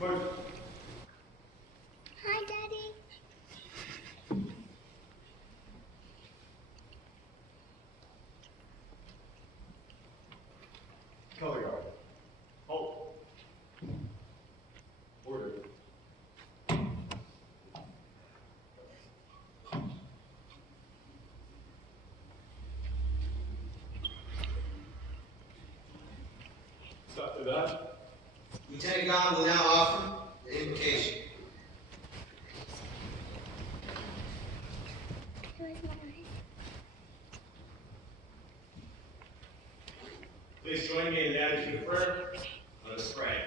Hi, Daddy. Color guard. Halt. Order. Stop to that. Lieutenant God will now offer the invocation. Please join me in an attitude of prayer. Let us pray.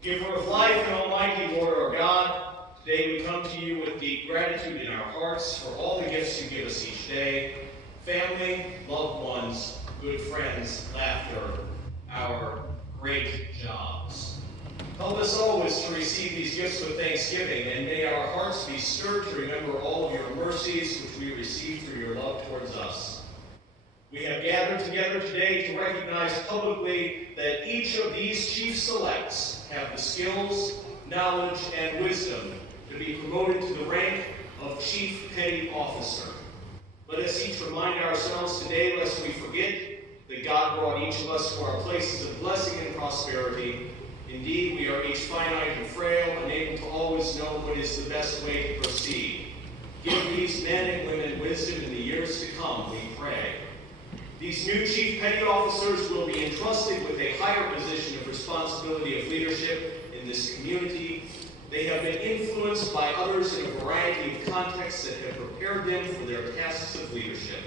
Giver of life and almighty Lord our God, today we come to you with deep gratitude in our hearts for all the gifts you give us each day: family, loved ones, good friends, laughter, our great jobs. Help us always to receive these gifts with thanksgiving, and may our hearts be stirred to remember all of your mercies which we receive through your love towards us. We have gathered together today to recognize publicly that each of these chief selects have the skills, knowledge, and wisdom to be promoted to the rank of Chief Petty Officer. Let us each remind ourselves today, lest we forget, that God brought each of us to our places of blessing and prosperity. Indeed, we are each finite and frail, unable to always know what is the best way to proceed. Give these men and women wisdom in the years to come, we pray. These new Chief Petty Officers will be entrusted with a higher position of responsibility of leadership in this community. They have been influenced by others in a variety of contexts that have prepared them for their tasks of leadership.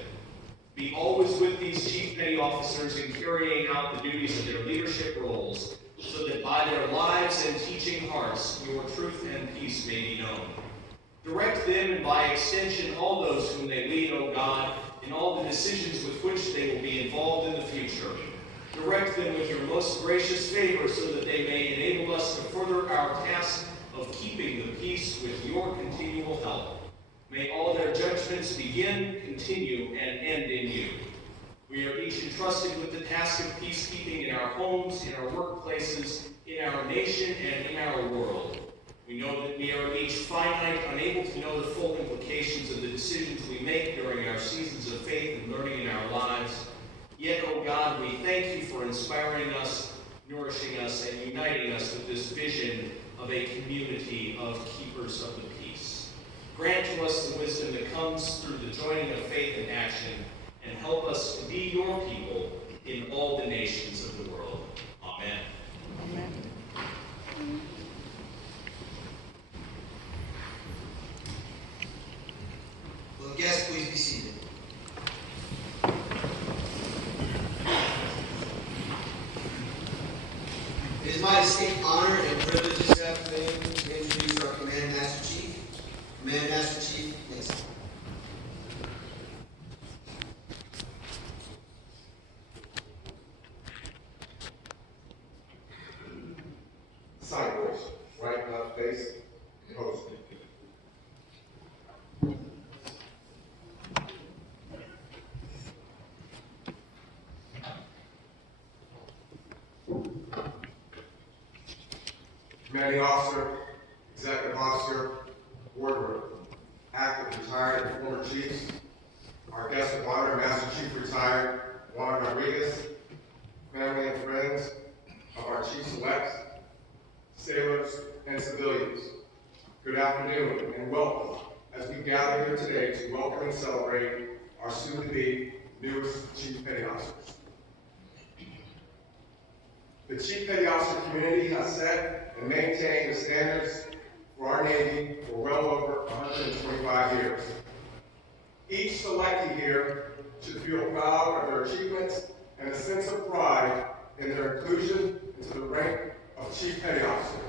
Be always with these Chief Petty Officers in carrying out the duties of their leadership roles, so that by their lives and teaching hearts, your truth and peace may be known. Direct them, and by extension all those whom they lead, O God, in all the decisions with which they will be involved in the future. Direct them with your most gracious favor, so that they may enable us to further our task of keeping the peace with your continual help. May all their judgments begin, continue, and end in you. We are each entrusted with the task of peacekeeping in our homes, in our workplaces, in our nation, and in our world. We know that we are each finite, unable to know the full implications of the decisions we make during our seasons of faith and learning in our lives. Yet, O God, we thank you for inspiring us, nourishing us, and uniting us with this vision of a community of keepers of the peace. Grant to us the wisdom that comes through the joining of faith and action, and help us to be your people in all the nations of the world. Amen. Amen. Will the guests please be seated? It is my distinct honor and privilege this afternoon to introduce our Command Master Chief, Command Master Chief Nixon. Sideways. Right, left face. Post. Commanding officer, executive officer, boardroom, active, retired, and former chiefs, our guest of honor, Master Chief Retired Juan Rodriguez, family and friends of our chief selects, sailors, and civilians. Good afternoon and welcome as we gather here today to welcome and celebrate our soon-to-be newest Chief Petty Officers. The Chief Petty Officer community has set and maintained the standards for our Navy for well over 125 years. Each selectee here should feel proud of their achievements and a sense of pride in their inclusion into the rank of Chief Petty Officer.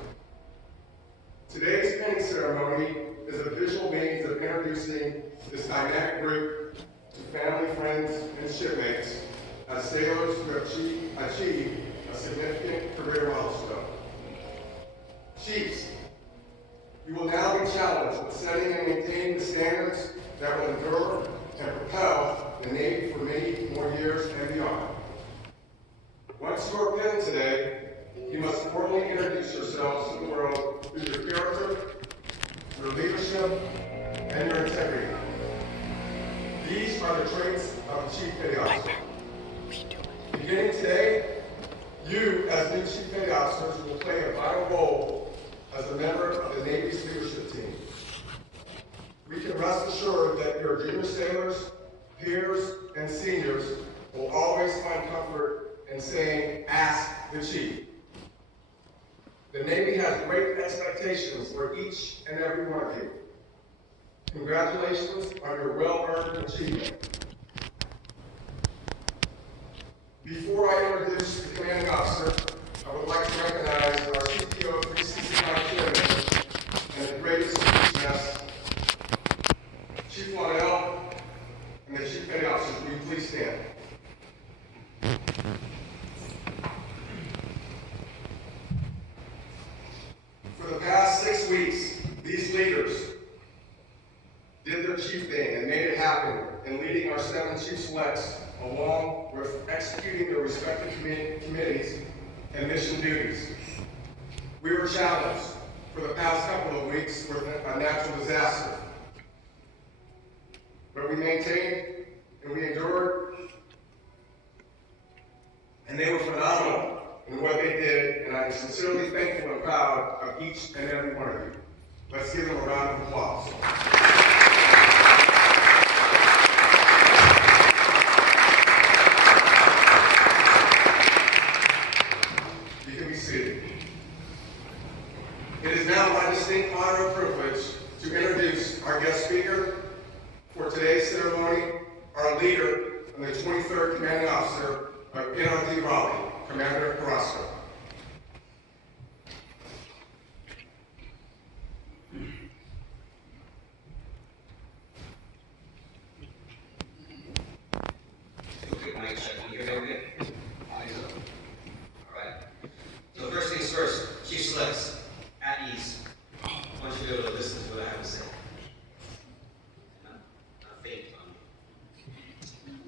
Today's pinning ceremony is a visual means of introducing this dynamic group to family, friends, and shipmates as sailors who have achieved a significant career milestone. Chiefs, you will now be challenged with setting and maintaining the standards that will endure and propel the Navy for many more years and beyond. Once you are pinned today, you must formally introduce yourselves to the world through your character, your leadership, and your integrity. These are the traits of the Chief Petty Officer. Beginning today, you, as new Chief Petty Officers, will play a vital role as a member of the Navy's leadership team. We can rest assured that your junior sailors, peers, and seniors will always find comfort in saying, "Ask the Chief." The Navy has great expectations for each and every one of you. Congratulations on your well-earned achievement. Before I introduce the commanding officer, I would like to recognize our CPO 365 and the greatest success, Chief Naval and the Chief Petty Officers. Will you please stand? For the past 6 weeks, these leaders did their chief thing and made it happen in leading our 7 chief selects along with executing their respective committees and mission duties. We were challenged for the past couple of weeks with a natural disaster. But we maintained and we endured, and they were phenomenal in what they did, and I'm sincerely thankful and proud of each and every one of you. Let's give them a round of applause. You can be seated. It is now my distinct honor and privilege to introduce our guest speaker for today's ceremony, our leader and the 23rd Commanding Officer of NRD Raleigh, Commander Carrasco. Okay, mic check. Can you hear me okay? Eyes up. All right. So first things first, Chief Selects, at ease. I want you to be able to listen to what I have to say. Not fake on me.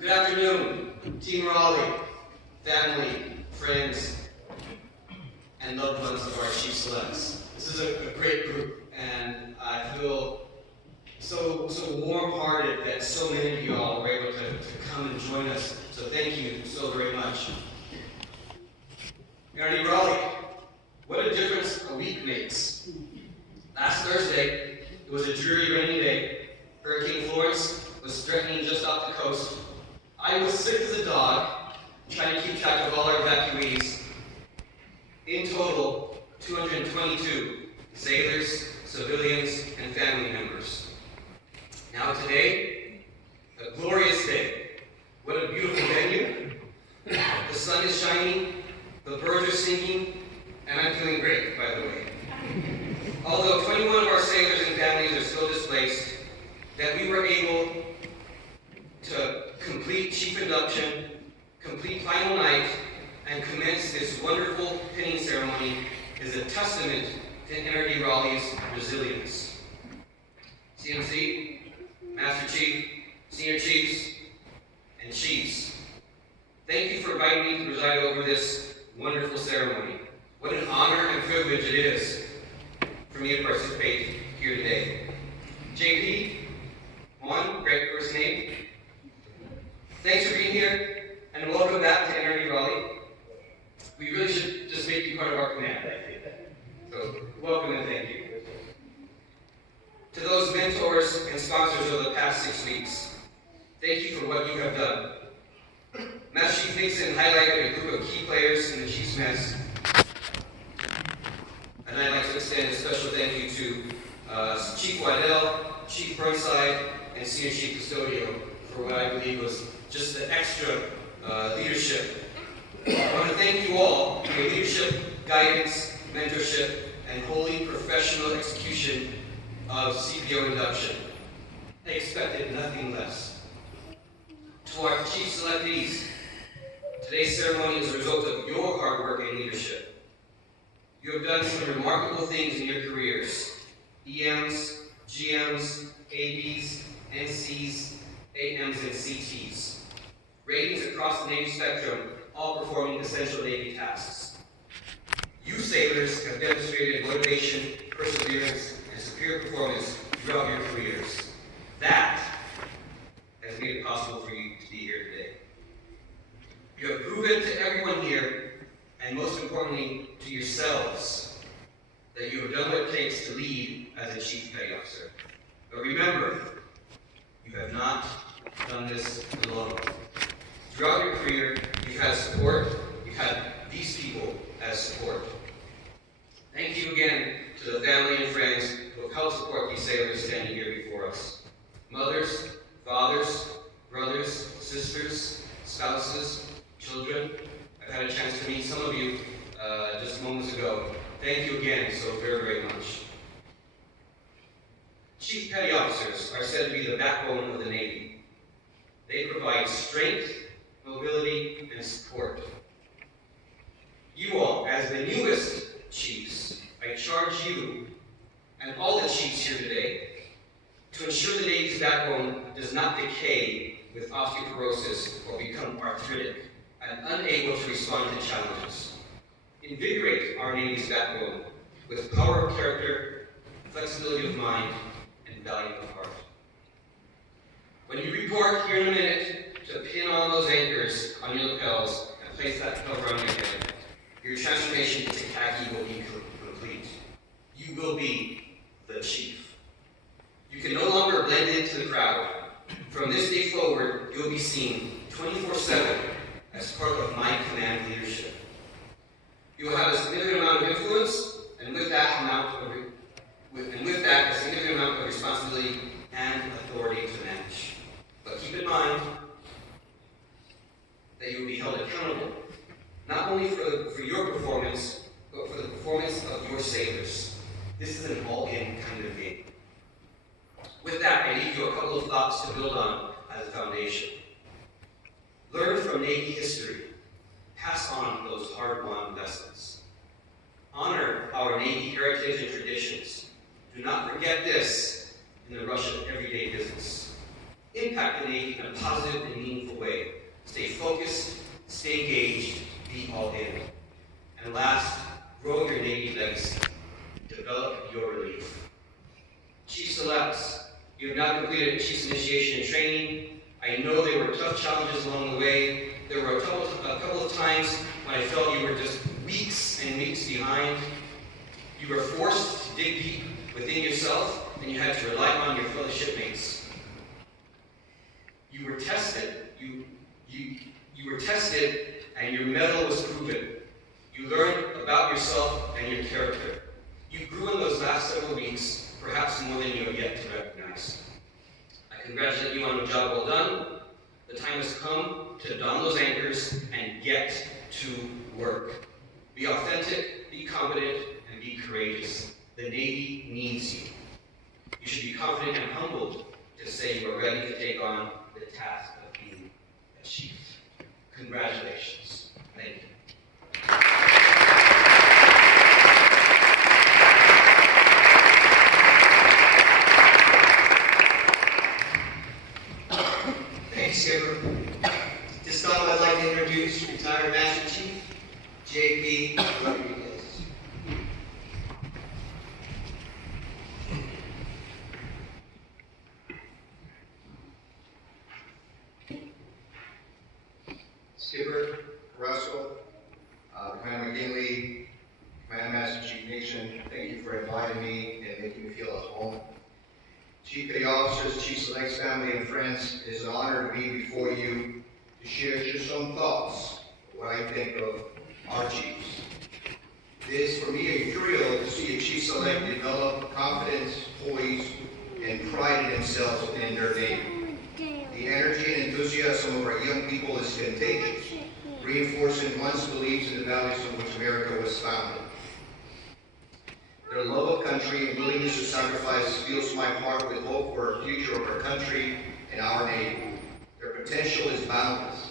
Good afternoon, Team Raleigh, family, friends, and loved ones of our Chief Selects. This is a great group, and I feel so warm-hearted that so many of you all were able to come and join us. So thank you so very much. NRD Raleigh, what a difference a week makes. Last Thursday, it was a dreary rainy day. Hurricane Florence was threatening just off the coast. I was sick as a dog, trying to keep track of all our evacuees. In total, 222 sailors, civilians, and family members. Now today, a glorious day. What a beautiful venue. The sun is shining, the birds are singing, and I'm feeling great, by the way. Although 21 of our sailors and families are still displaced, that we were able to complete chief induction, complete final night, and commence this wonderful pinning ceremony is a testament to NRD Raleigh's resilience. CMC, Master Chief, Senior Chiefs, and Chiefs, thank you for inviting me to preside over this wonderful ceremony. What an honor and privilege it is for me to participate here today. JP, Juan, great first name. Thanks for being here, and welcome back to NRD Raleigh. We really should just make you part of our command. So, welcome and thank you. To those mentors and sponsors over the past 6 weeks, thank you for what you have done. Master Chief Nixon highlighted a group of key players in the Chief's mess, and I'd like to extend a special thank you to Chief Waddell, Chief Burnside, and Senior Chief Custodio for what I believe was just the extra leadership. I want to thank you all for your leadership, guidance, mentorship, and wholly professional execution of CPO induction. I expected nothing less. To our Chief Selectees, today's ceremony is a result of your hard work and leadership. You have done some remarkable things in your careers. EMs, GMs, ABs, NCs, AMs, and CTs. Ratings across the Navy spectrum, all performing essential Navy tasks. have demonstrated motivation, perseverance, and superior performance throughout your careers. That has made it possible for you to be here today. You have proven to everyone here, and most importantly, to yourselves, that you have done what it takes to lead as a Chief Petty Officer. But remember, you have not done this alone. Throughout your career, you've had support. You've had these people as support. Thank you again to the family and friends who have helped support these sailors standing here before us. Mothers, fathers, brothers, sisters, spouses, children. I've had a chance to meet some of you just moments ago. Thank you again so very, very much. Chief Petty Officers are said to be the backbone of the Navy. They provide strength, mobility, and support. You all, as the newest chiefs, I charge you and all the chiefs here today to ensure the Navy's backbone does not decay with osteoporosis or become arthritic and unable to respond to challenges. Invigorate our Navy's backbone with power of character, flexibility of mind, and value of heart. When you report here in a minute to pin on those anchors on your lapels and place that cover on your head, your transformation into khaki will be complete. You will be the chief. You can no longer blend into the crowd. From this day forward, you will be seen 24/7 as part of my command leadership. You will have a significant amount of influence, and with that, a significant amount of responsibility and authority to manage. But keep in mind that you will be held accountable, not only for your performance, but for the performance of your sailors. This is an all-in kind of game. With that, I leave you a couple of thoughts to build on as a foundation. Learn from Navy history. Pass on those hard-won lessons. Honor our Navy heritage and traditions. Do not forget this in the rush of everyday business. Impact the Navy in a positive and meaningful way. Stay focused, stay engaged, be all in. And last, grow your Navy legacy. Develop your relief. Chief Selects, you have now completed Chief's initiation and training. I know there were tough challenges along the way. There were a couple of times when I felt you were just weeks and weeks behind. You were forced to dig deep within yourself, and you had to rely on your fellow shipmates. You were tested. You were tested, and your mettle was proven. You learned about yourself and your character. You grew in those last several weeks, perhaps more than you have yet to recognize. I congratulate you on a job well done. The time has come to don those anchors and get to work. Be authentic, be confident, and be courageous. The Navy needs you. You should be confident and humbled to say you are ready to take on the task of being a chief. Congratulations. Thank you. Thanks, Skipper. This time I'd like to introduce retired Master Chief J.P. Rodriguez. Skipper, Russell, Commander McGinley, Commander Master Chief Nation, thank you for inviting me and making me feel at home. Chief Petty Officers, Chief Selects, family, and friends, it is an honor to be before you to share just some thoughts of what I think of our chiefs. It is for me a thrill to see a Chief Select develop confidence, poise, and pride in themselves within their Navy. The energy and enthusiasm of our young people is contagious, reinforcing one's beliefs in the values on which America was founded. Their love of country and willingness to sacrifice fills my heart with hope for the future of our country and our Navy. Their potential is boundless,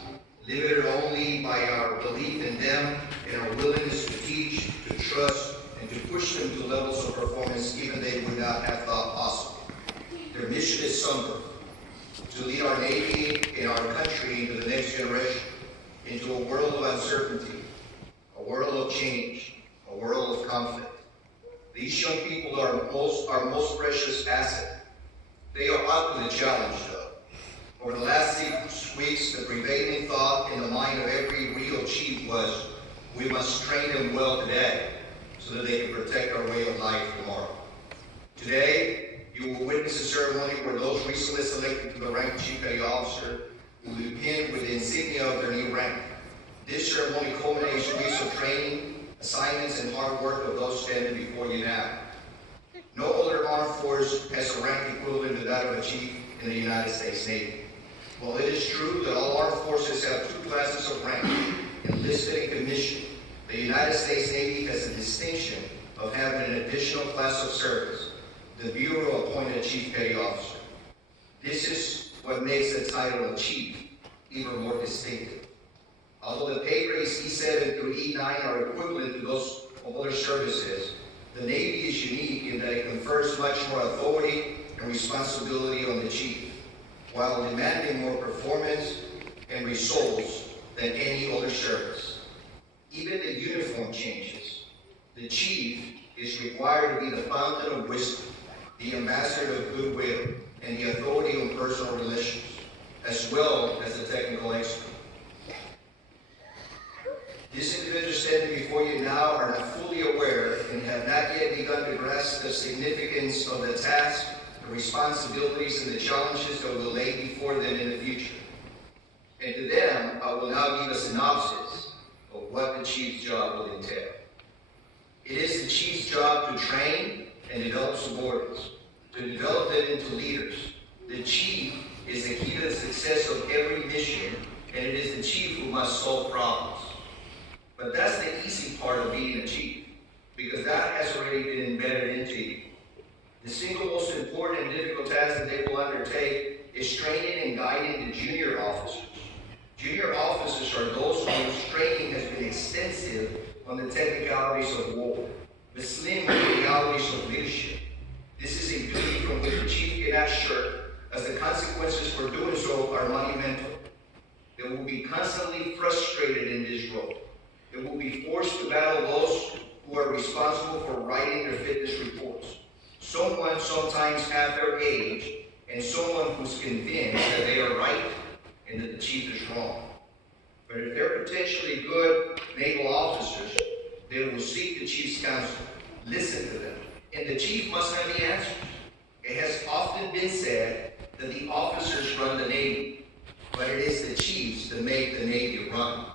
limited only by our belief in them and our willingness to teach, to trust, and to push them to levels of performance even they would not have thought possible. Their mission is simple: to lead our Navy and our country into the next generation, into a world of uncertainty, a world of change, a world of conflict. These young people are our most precious asset. They are up to the challenge, though. Over the last 6 weeks, the prevailing thought in the mind of every real chief was, we must train them well today so that they can protect our way of life tomorrow. Today, you will witness a ceremony where those recently selected to the rank of Chief Petty Officer will be pinned with the insignia of their new rank. This ceremony culminates weeks of training, assignments, and hard work of those standing before you now. No other armed force has a rank equivalent to that of a chief in the United States Navy. While it is true that all armed forces have 2 classes of rank, enlisted and commissioned, the United States Navy has the distinction of having an additional class of service, the Bureau-appointed Chief Petty Officer. This is what makes the title of Chief even more distinctive. Although the pay grades E7 through E9 are equivalent to those of other services, the Navy is unique in that it confers much more authority and responsibility on the Chief, while demanding more performance and results than any other service. Even the uniform changes. The Chief is required to be the fountain of wisdom, the ambassador of goodwill, and the authority on personal relations, as well as the technical expert. These individuals standing before you now are not fully aware and have not yet begun to grasp the significance of the task, the responsibilities, and the challenges that will lay before them in the future. And to them, I will now give a synopsis of what the Chief's job will entail. It is the Chief's job to train and develop subordinates, to develop them into leaders. The Chief is the key to the success of every mission, and it is the Chief who must solve problems. But that's the easy part of being a Chief, because that has already been embedded into you. The single most important and difficult task that they will undertake is training and guiding the junior officers. Junior officers are those whose training has been extensive on the technicalities of war, the slim realities of leadership. This is a duty from which the Chief cannot shirk, as the consequences for doing so are monumental. They will be constantly frustrated in this role. They will be forced to battle those who are responsible for writing their fitness reports. Someone sometimes half their age, and someone who's convinced that they are right and that the Chief is wrong. But if they're potentially good naval officers, they will seek the Chief's counsel, listen to them, and the Chief must have the answers. It has often been said that the officers run the Navy, but it is the Chiefs that make the Navy run.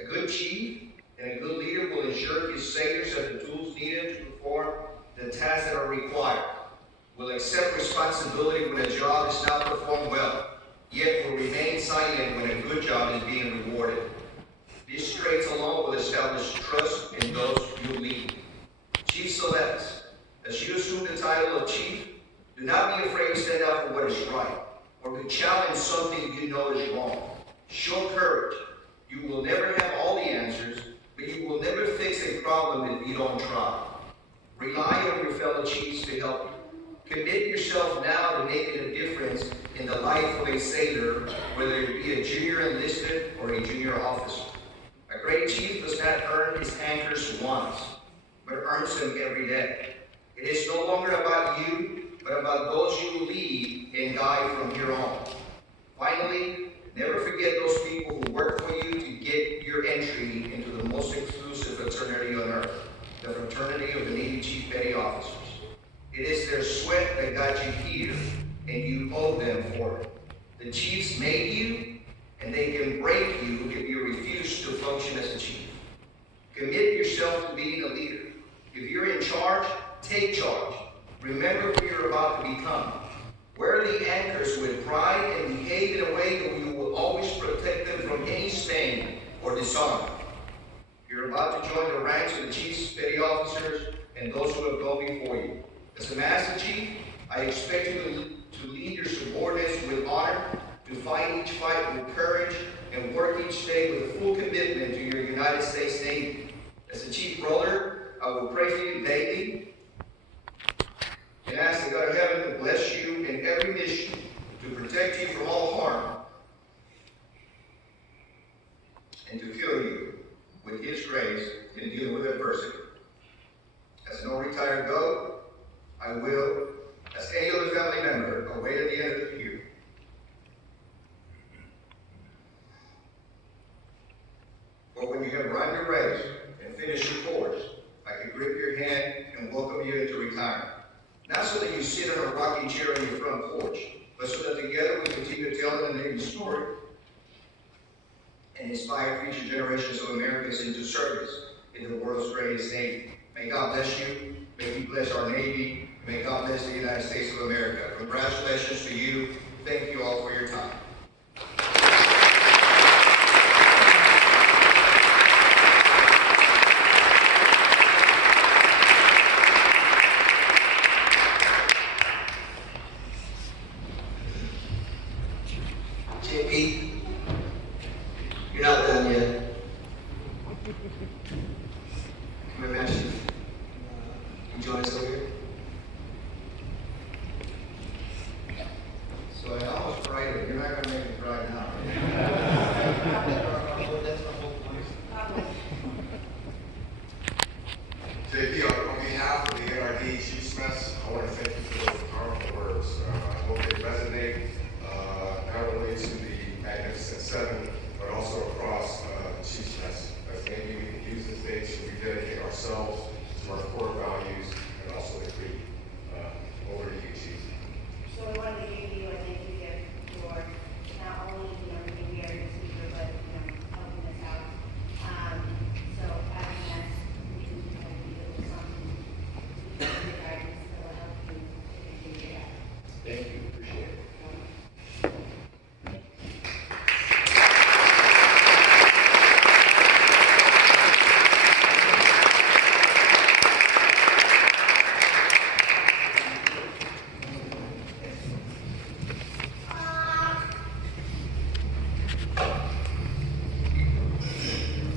A good Chief and a good leader will ensure his sailors have the tools needed to perform the tasks that are required, will accept responsibility when a job is not performed well, yet will remain silent when a good job is being rewarded. These traits alone will establish trust in those you lead. Chief selects. As you assume the title of Chief, do not be afraid to stand up for what is right, or to challenge something you know is wrong. Show courage. You will never have all the answers, but you will never fix a problem if you don't try. Rely on your fellow Chiefs to help you. Commit yourself now to making a difference in the life of a sailor, whether it be a junior enlisted or a junior officer. A great Chief does not earn his anchors once, but earns them every day. It is no longer about you, but about those you lead and guide from here on. Finally, never forget those people who work for you to get your entry into the most exclusive fraternity on earth, the fraternity of the Navy Chief Petty Officers. It is their sweat that got you here, and you owe them for it. The Chiefs made you, and they can break you if you refuse to function as a Chief. Commit yourself to being a leader. If you're in charge, take charge. Remember who you're about to become. Wear the anchors with pride and behave in a way that you will always protect them from any stain or dishonor. You're about to join the ranks of the Chief's Petty Officers and those who have gone before you. As a Master Chief, I expect you to lead your subordinates with honor, to fight each fight with courage, and work each day with a full commitment to your United States Navy. As a Chief Brother, I will pray for you daily and ask the God of heaven to bless you in every mission, to protect you from all harm, and to fill you with His grace in dealing with adversity. As no retired I will, as any other family member, await at the end of the year. But when you have run your race and finished your course, I can grip your hand and welcome you into retirement. Not so that you sit in a rocking chair on your front porch, but so that together we continue to tell the Navy story and inspire future generations of Americans into service in the world's greatest Navy. May God bless you. May He bless our Navy. May God bless the United States of America. Congratulations to you. Thank you all for your time. JP, you're not done yet. Come here, Master. You join us over here? So I almost cried it. You're not going to make me cry now. JP, on behalf of the NRD Chiefs Mess, I want to thank you for those powerful words. I hope they resonate not only to the Magnificent Seven, but also across the Chiefs Mess. As maybe we can use this day to rededicate ourselves to our core values and also the creed. Over to you, Chief. So I wanted to give you a thank you gift for not only, everything we are your speaker, but, helping us out. So having that, we can help you do something, your guidance that will help you to figure it out. Thank you. Appreciate it.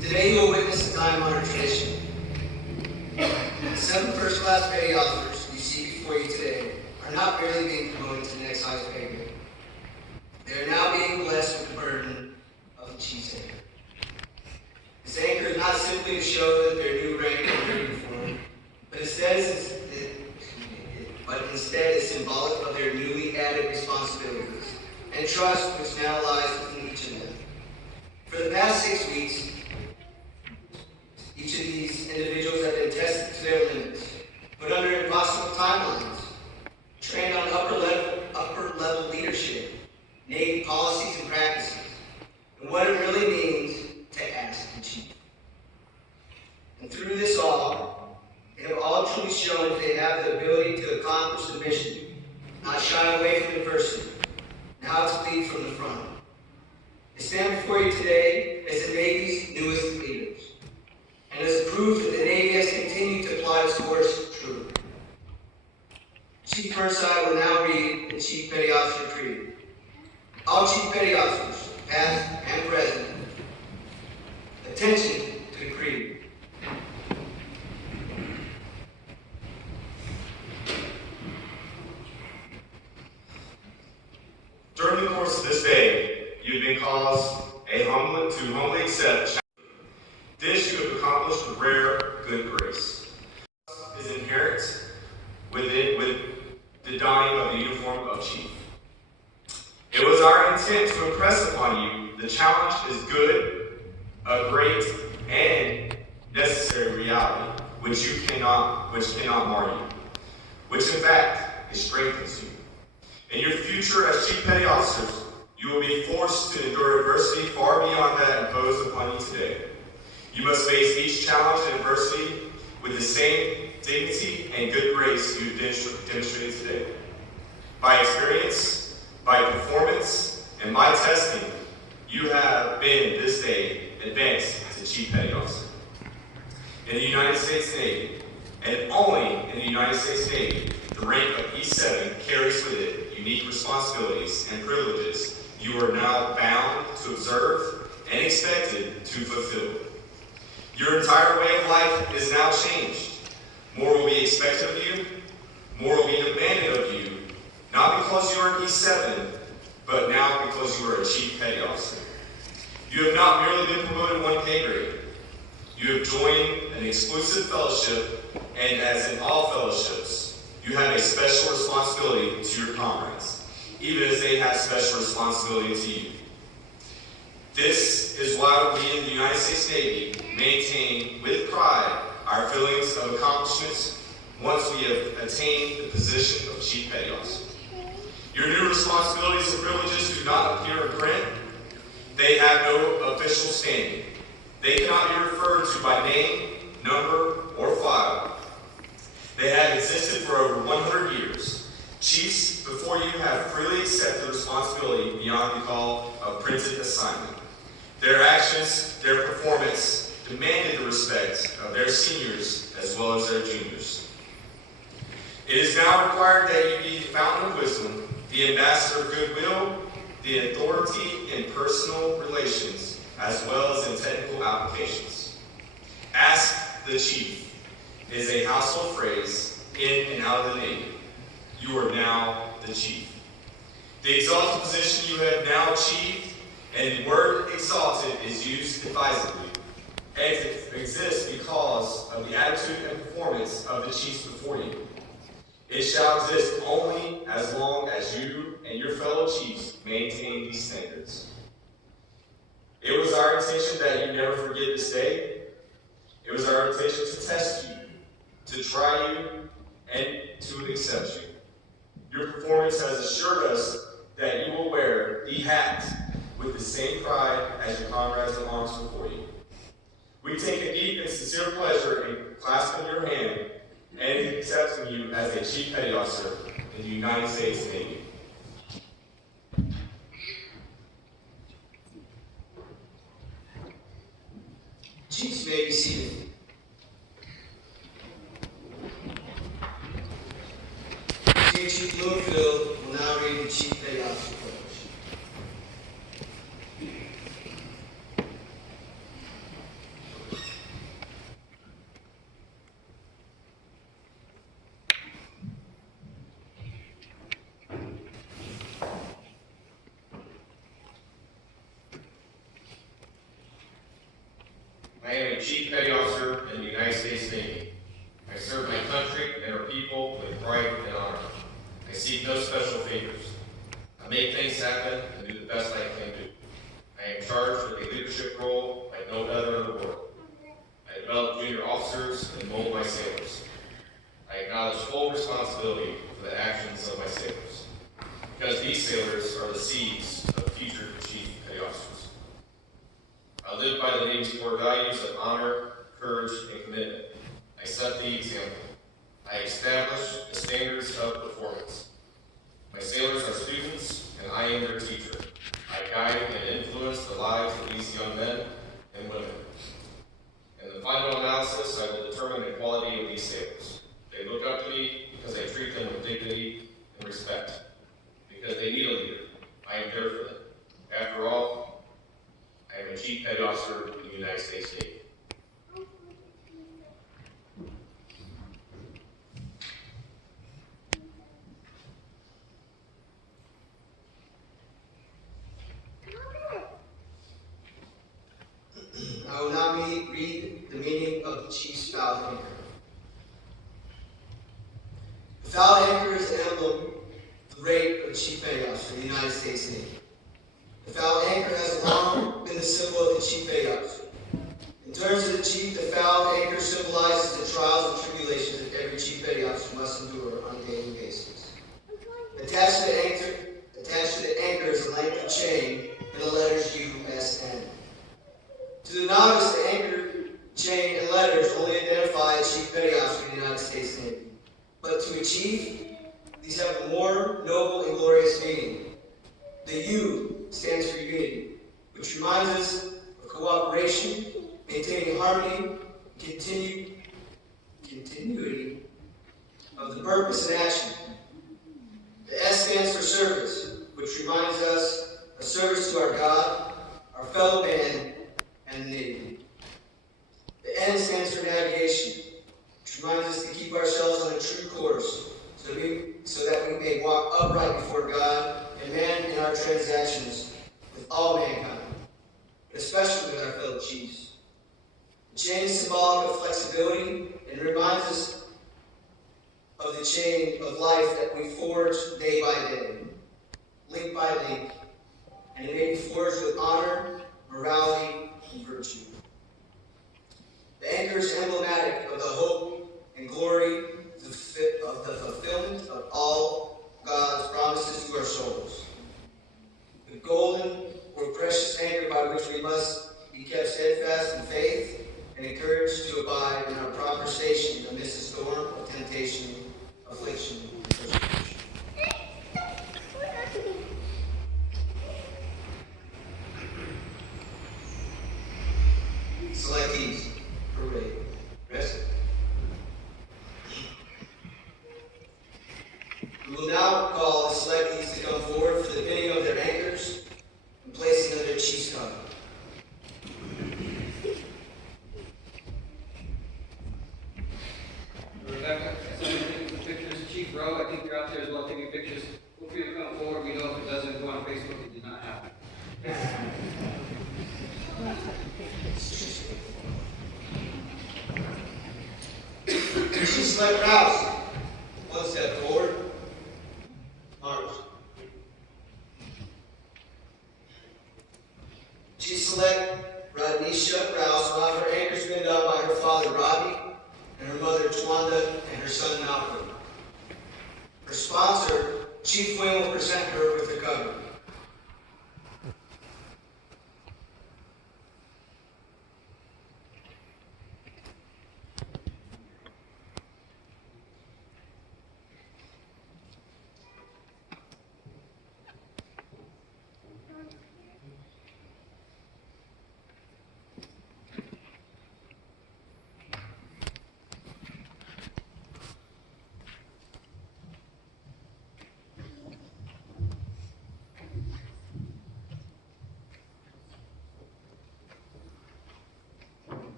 Today you will witness a time-honored tradition. The 7 first-class petty officers you see before you today are not merely being promoted to the next highest pay grade. They are now being blessed with the burden of the Chief's anchor. This anchor is not simply to show that their new rank and their uniform, but instead is symbolic of their newly added responsibilities and trust which now lies within each of them. For the past 6 weeks, each of these individuals have been tested to their limits, put under impossible timelines, trained on upper level leadership, Navy policies and practices, and what it really means to ask and chief. And through this all, they have all truly shown that they have the ability to accomplish the mission, not shy away from adversity, and how to lead from the front. They stand before you today as the Navy's newest leaders, and as proof that the Navy has continued to apply its course truly. Chief Burnside will now read the Chief Petty Officer Creed. All Chief Petty Officers, past and present, attention to the Creed. During the course of this day, you've been caused to humbly accept this you have accomplished with rare good grace. Is inherent with the donning of the uniform of chief. It was our intent to impress upon you the challenge is good, a great, and necessary reality, which cannot mar you, which in fact is strengthens you. In your future as Chief Petty Officers, you will be forced to endure adversity far beyond that imposed upon you today. You must face each challenge and adversity with the same dignity and good grace you demonstrated today. By experience, by performance, and by testing, you have been this day advanced to Chief Petty Officer. In the United States Navy, and only in the United States Navy, the rank of E7 carries with it unique responsibilities and privileges you are now bound to observe and expected to fulfill. Your entire way of life is now changed. More will be expected of you, more will be demanded of you, not because you are an E7, but now because you are a Chief Petty Officer. You have not merely been promoted one pay grade. You have joined an exclusive fellowship, and as in all fellowships, you have a special responsibility to your comrades, even as they have special responsibility to you. This is why we in the United States Navy maintain with pride our feelings of accomplishments once we have attained the position of Chief Petty Officer. Your new responsibilities and privileges do not appear in print. They have no official standing. They cannot be referred to by name, number, or file. They have existed for over 100 years. Chiefs before you have freely accepted responsibility beyond the call of printed assignment. Their actions, their performance, demanded the respect of their seniors as well as their juniors. It is now required that you be the fountain of wisdom, the ambassador of goodwill, the authority in personal relations, as well as in technical applications. Ask the Chief is a household phrase in and out of the Navy. You are now the Chief. The exalted position you have now achieved, and the word exalted is used advisedly, exists because of the attitude and performance of the chiefs before you. It shall exist only as long as you and your fellow chiefs maintain these standards. It was our intention that you never forget this day. It was our intention to test you, to try you, and to accept you. Your performance has assured us that you will wear the hat with the same pride as your comrades in arms before you. We take a deep and sincere pleasure in clasping your hand and in accepting you as a Chief Petty Officer in the United States Navy. Chiefs may be seated. Chief Bloomfield will now read the Chief Petty Officer pledge. I am a Chief Petty Officer in the United States Navy. I serve my country and her people with pride and honor. I seek no special favors. I make things happen and do the best I can do. I am charged with a leadership role like no other in the world. I develop junior officers and mold my sailors. I acknowledge full responsibility for the actions of my sailors, because these sailors are the seeds of future Chief Petty Officers. I live by the Navy's core values of honor, courage, and commitment. I set the example. I establish the standards of performance. My sailors are students, and I am their teacher. I guide and influence the lives of these young men and women. In the final analysis, I will determine the quality of these sailors. They look up to me because I treat them with dignity and respect. Because they need a leader. I am there for them. After all, I am a Chief Petty Officer in the United States Navy. I will now read the meaning of the Chief's foul anchor. The foul anchor is an emblem of the rank of Chief Petty Officer in the United States Navy. The foul anchor has long been the symbol of the Chief Petty Officer. In terms of the Chief, the foul anchor symbolizes the trials and tribulations that every Chief Petty Officer must endure on a daily basis. Attached to the anchor is a length of chain and the letters USN. To the novice, the anchor, chain, and letters only identify a Chief Petty Officer in the United States Navy. But to a chief, these have a more noble and glorious meaning. The U stands for unity, which reminds us of cooperation, maintaining harmony, continuity of the purpose and action. The S stands for service, which reminds us of service to our God, our fellow man, and the Navy. The N stands for navigation, which reminds us to keep ourselves on a true course, so that we may walk upright before God and man in our transactions with all mankind, but especially with our fellow chiefs. The chain is symbolic of flexibility and reminds us of the chain of life that we forge day by day, link by link, and it may be forged with honor, morality, and virtue. The anchor is emblematic of the hope and glory of the fulfillment of all God's promises to our souls. The golden or precious anchor by which we must be kept steadfast in faith and encouraged to abide in our proper station amidst the storm of temptation, affliction, and persecution. Selectees, parade, rest. We will now call the selectees to come forward for the pinning of their anchors and placing of their chief's cover. Rebecca, somebody taking some pictures. Chief Rowe, I think you're out there as well taking pictures. Feel free to come forward. We know if it doesn't go on Facebook, it did not happen. Chief Select Rouse, one step forward. March. Chief Select Rodnisha Rouse will have her anchors pinned up by her father Rodney and her mother Twanda and her son Malcolm. Her sponsor, Chief Wayne, will present her with the cover.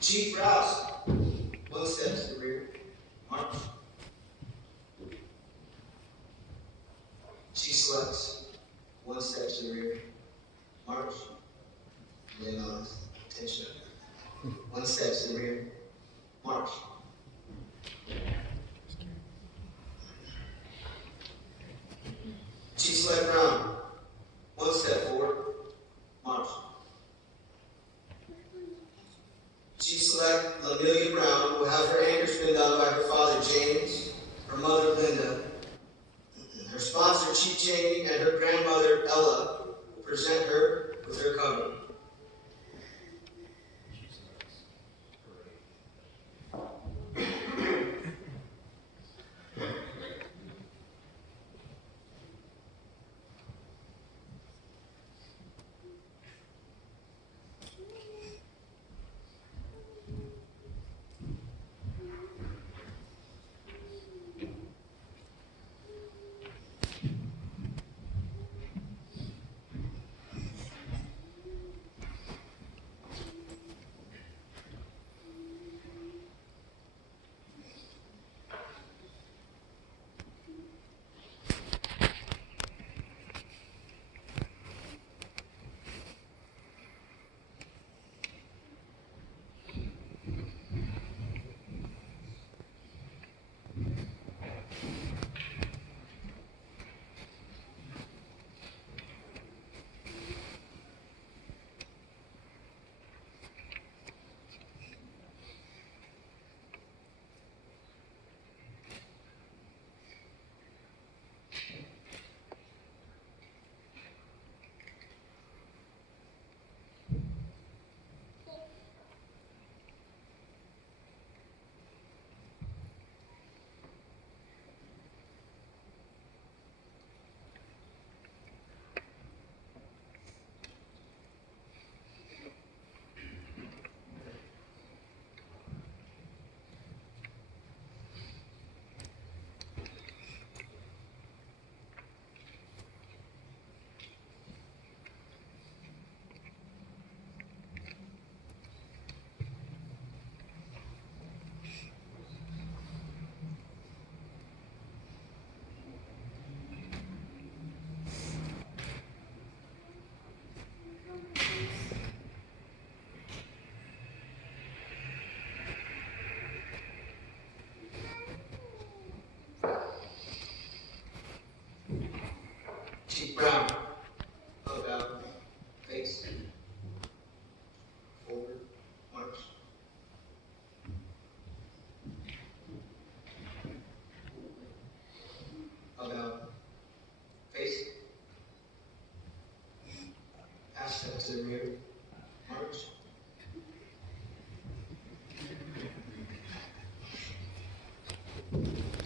Chief Rouse, one step to the rear. March. Chief Selects, one step to the rear. March. Lay on. Attention. One step to the rear. March. Chief Select Brown, one step forward. March. Chief Select Lamelia Brown will have her anchors pinned on by her father James, her mother Linda, her sponsor Chief Jamie, and her grandmother Ella will present her with her cover.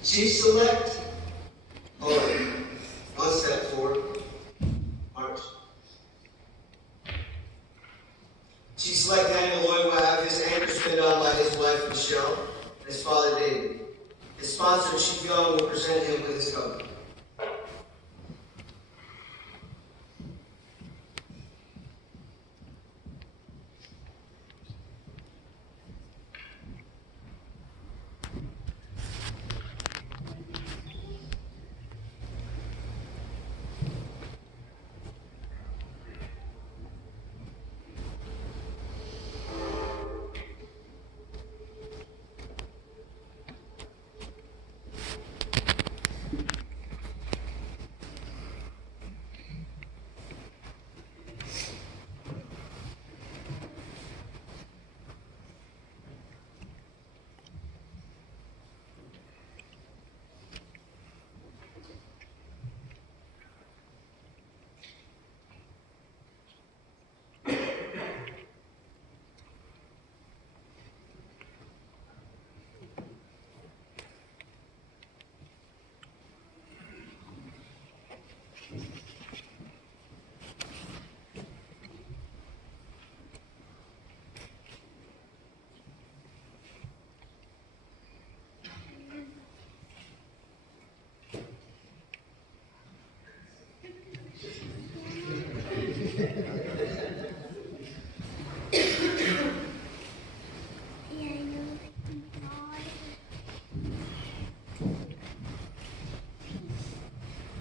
Chief Select Lloyd, one step forward, march. Chief Select Daniel Lloyd will have his anchors pinned on by his wife Michelle and his father David. His sponsor Chief Young will present him with his cover.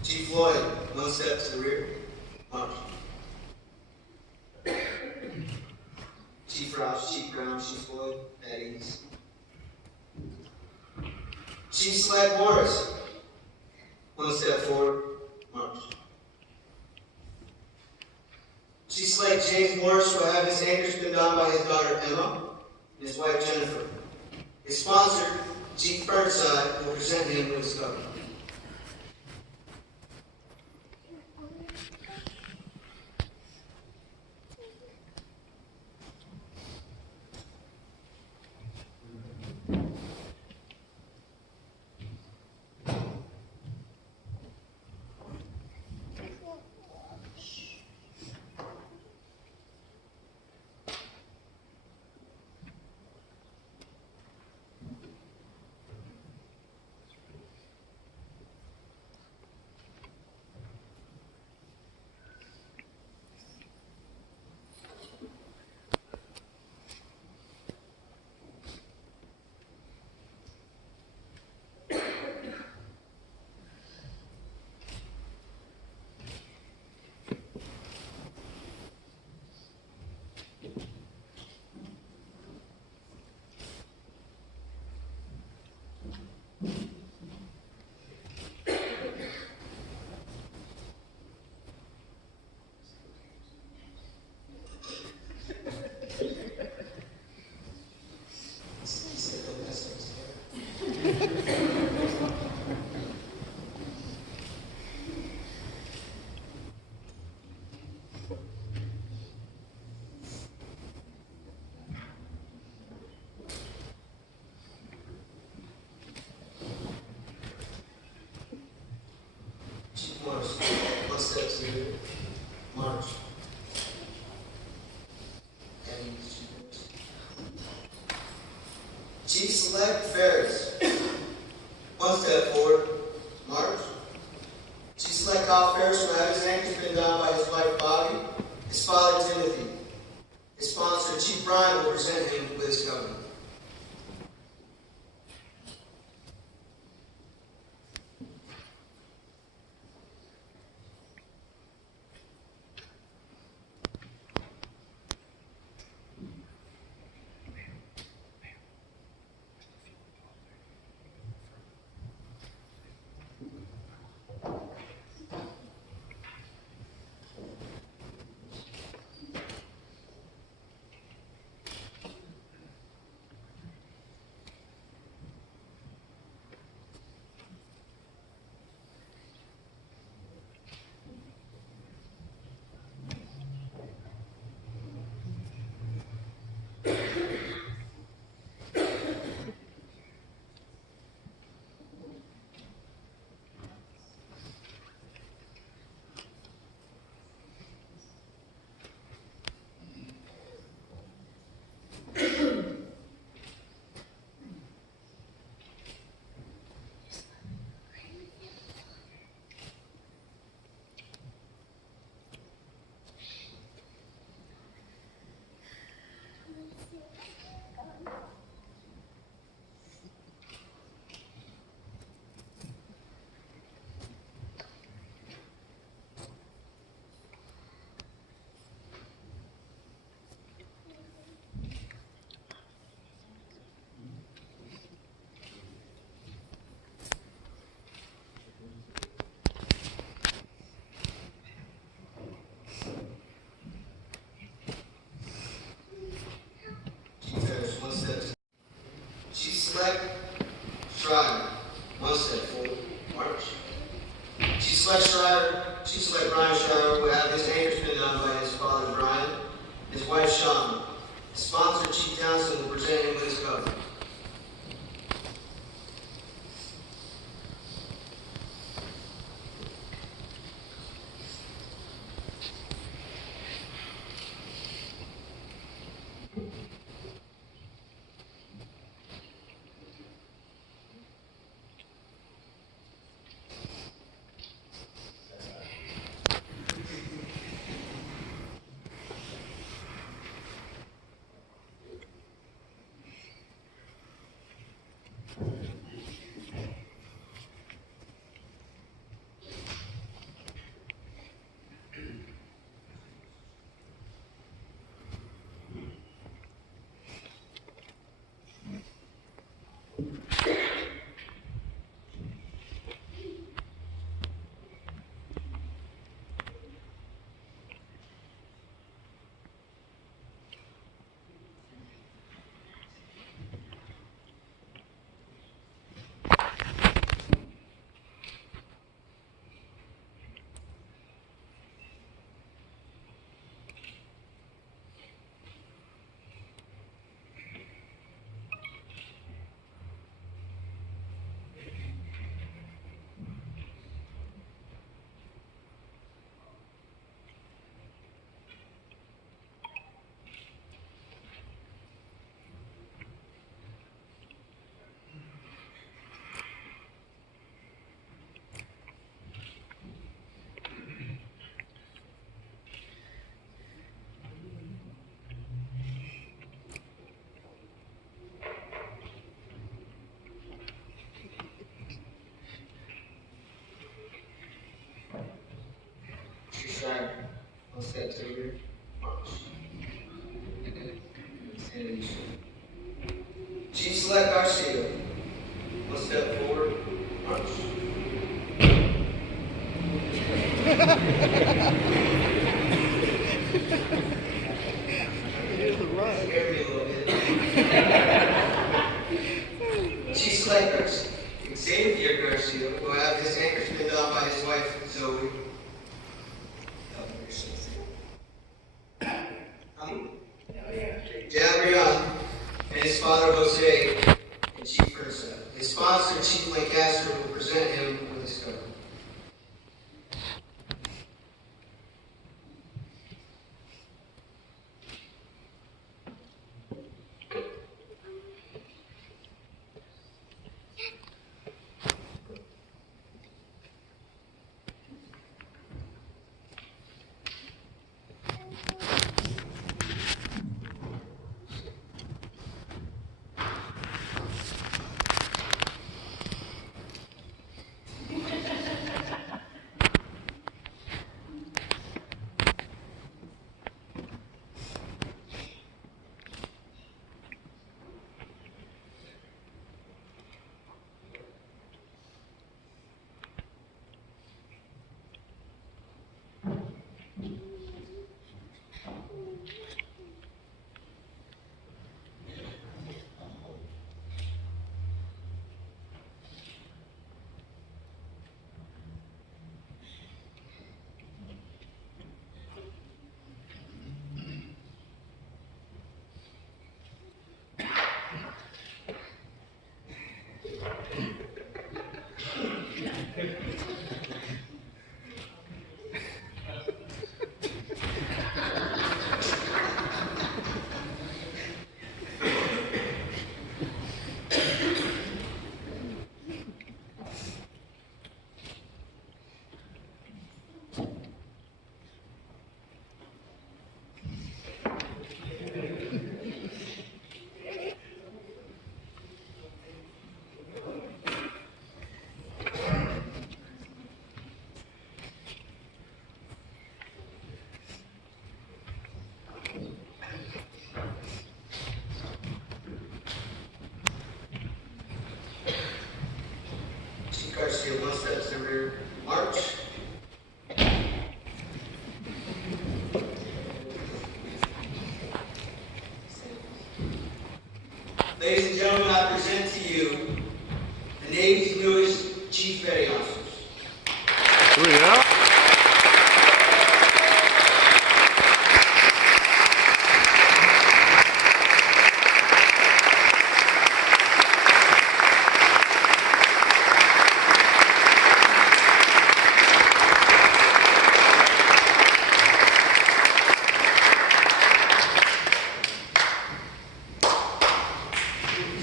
Chief Lloyd, one step to the rear, march. Chief Roush, Chief Brown, Chief Lloyd, at ease. Chief Select Morris, one step forward, march. Chief Select James Morris will have his anchors pinned on by his daughter Emma and his wife Jennifer. His sponsor, Chief Burnside, will present him with his cover. Morris, one step to the rear, march. Chief Select Ferris, one step forward, march. Chief Select Kyle Ferris will have his anchors pinned down by his wife Bobby, his father Timothy. His sponsor Chief Brian will present him with his cover. one step forward, march. Chief Select Brian Schreiber will have his anchors pinned on by his father Brian, his wife Shawn. His sponsor Chief Townsend will present him with his cover. Schreiber, one step to the rear, march. Chief Select Garcia, one step forward, march. Scare me a little bit. Chief Select Garcia, Xavier Garcia will have his anchors pinned on by his wife Zoe. Gabriel and his father Jose and Chief Ursa. His sponsor, Chief Lancaster, will present him with his cover. Garcia, one step to the rear, march. Ladies and gentlemen, I present to you the Navy Navy's newest Chief Petty Officers. Yeah.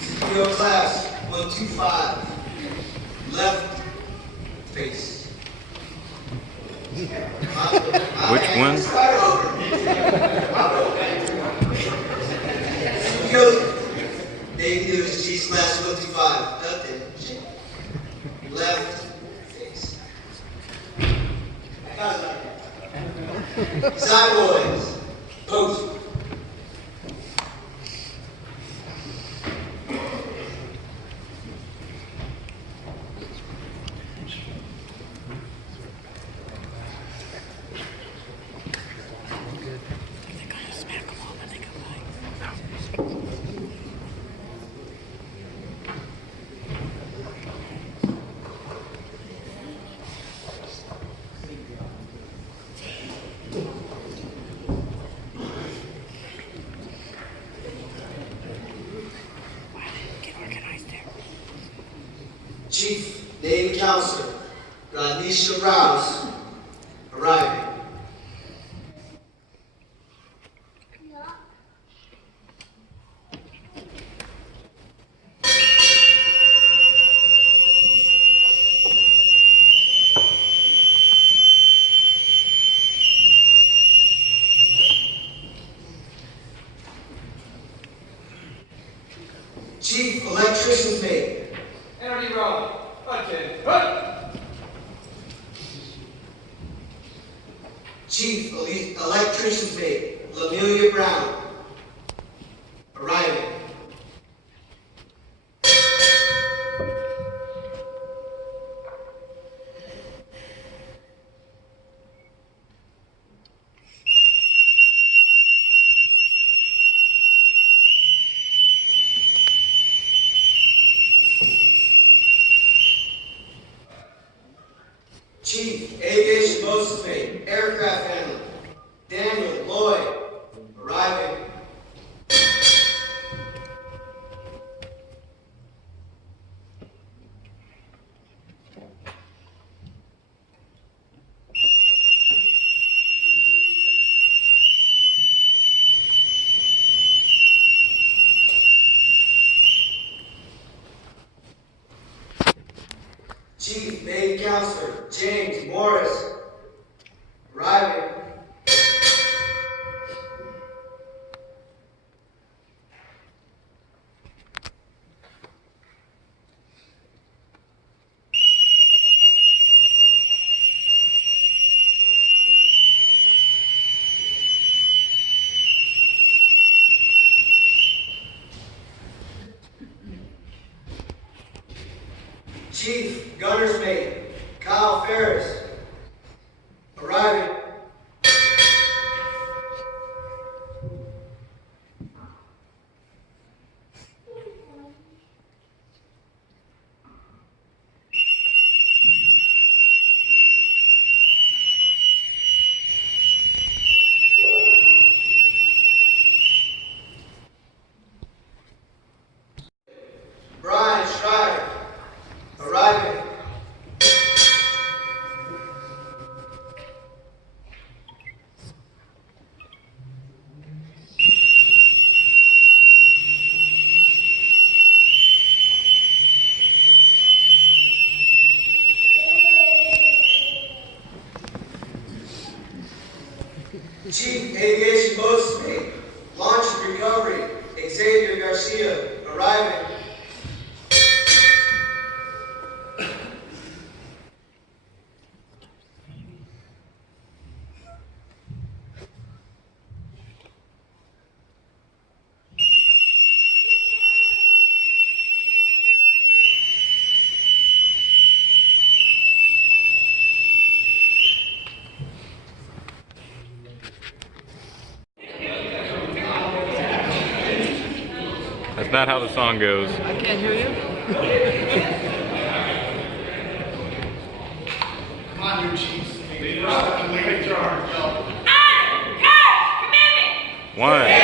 CPO class 125, left face. Which one? CPO, Navy News, Chiefs class 125, left face. I got it like that. Sideways, post. Chief Navy Counselor Radnisha Rouse arriving. Chief Electrician's Mate. NRD Raleigh. Okay. Chief Electrician's Mate, Lamelia Brown, arriving. Chief Aviation Boatswain's Mate, Aircraft Handler, Daniel Lloyd, arriving. Chief Navy Counselor James Morris, arriving. Chief Gunner's Mate Kyle Ferris, arriving. Brian Schreier, arriving. Chief Aviation Boatswain's Mate, Launch and Recovery, Xavier Garcia, arriving. That's not how the song goes. I can't hear you. your chiefs. Lead us and lead in charge. One.